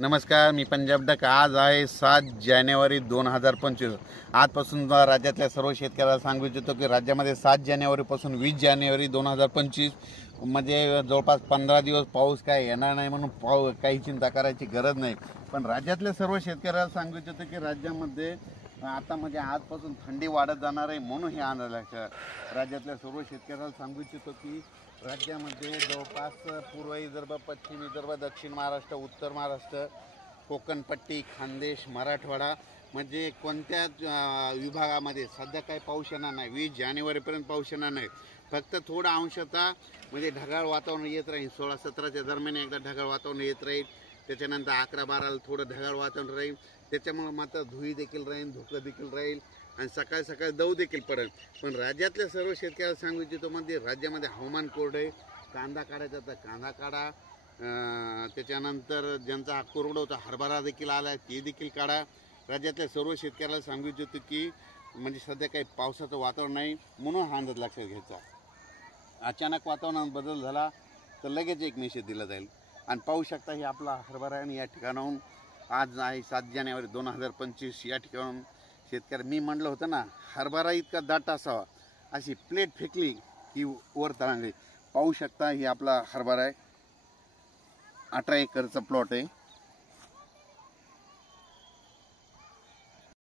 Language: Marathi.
नमस्कार, मी पंजाब डक. आज आहे 7 जानेवारी 2025. आजपासून राज्यातल्या सर्व शेतकऱ्याला सांगू इच्छितो की राज्यामध्ये 7 जानेवारीपासून 20 जानेवारी 2025 म्हणजे जवळपास 15 दिवस पाऊस काय येणार नाही म्हणून काही चिंता करायची गरज नाही. पण राज्यातल्या सर्व शेतकऱ्याला सांगू इच्छितो की राज्यामध्ये आता म्हणजे आजपासून थंडी वाढत जाणार आहे म्हणून हे आंदोलन राज्यातल्या सर्व शेतकऱ्याला सांगू इच्छितो की राज्यामध्ये जवळपास पूर्व विदर्भ, पश्चिम विदर्भ, दक्षिण महाराष्ट्र, उत्तर महाराष्ट्र, कोकणपट्टी, खानदेश, मराठवाडा म्हणजे कोणत्याच विभागामध्ये सध्या काही पाऊस येणार नाही. 20 जानेवारीपर्यंत पाऊस येणार नाही. फक्त थोडं अंशतः म्हणजे ढगाळ वातावरण येत राहील. 16-17च्या दरम्यान एकदा ढगाळ वातावरण येत राहील. त्याच्यानंतर 11-12ला थोडं ढगाळ वातावरण राहील. त्याच्यामुळे मात्र धुळी देखील राहील, धुकं देखील राहील आणि सकाळी सकाळी दव देखील पडेल. पण राज्यातल्या सर्व शेतकऱ्याला सांगू इच्छितो म्हणजे राज्यामध्ये हवामान कोरडं आहे. कांदा काढायचा तर कांदा काढा. त्याच्यानंतर ज्यांचा कोरडा होता हरभरा देखील आला आहे ते देखील काढा. राज्यातल्या सर्व शेतकऱ्याला सांगू इच्छितो की म्हणजे सध्या काही पावसाचं वातावरण नाही म्हणून हा अंदाज लक्षात घ्यायचा. अचानक वातावरणात बदल झाला तर लगेच एक मेसेज दिला जाईल. आणि पाहू शकता ही आपला हरभरा आणि या ठिकाणाहून आज आहे 7 जानेवारी 2025. या ठिकाणून शेतकरी मी म्हणलं होतं ना हरभरा इतका दाट असावा अशी प्लेट फेकली की वर तरंगली. पाहू शकता ही आपला हरभरा आहे. 18 एकरचा प्लॉट आहे.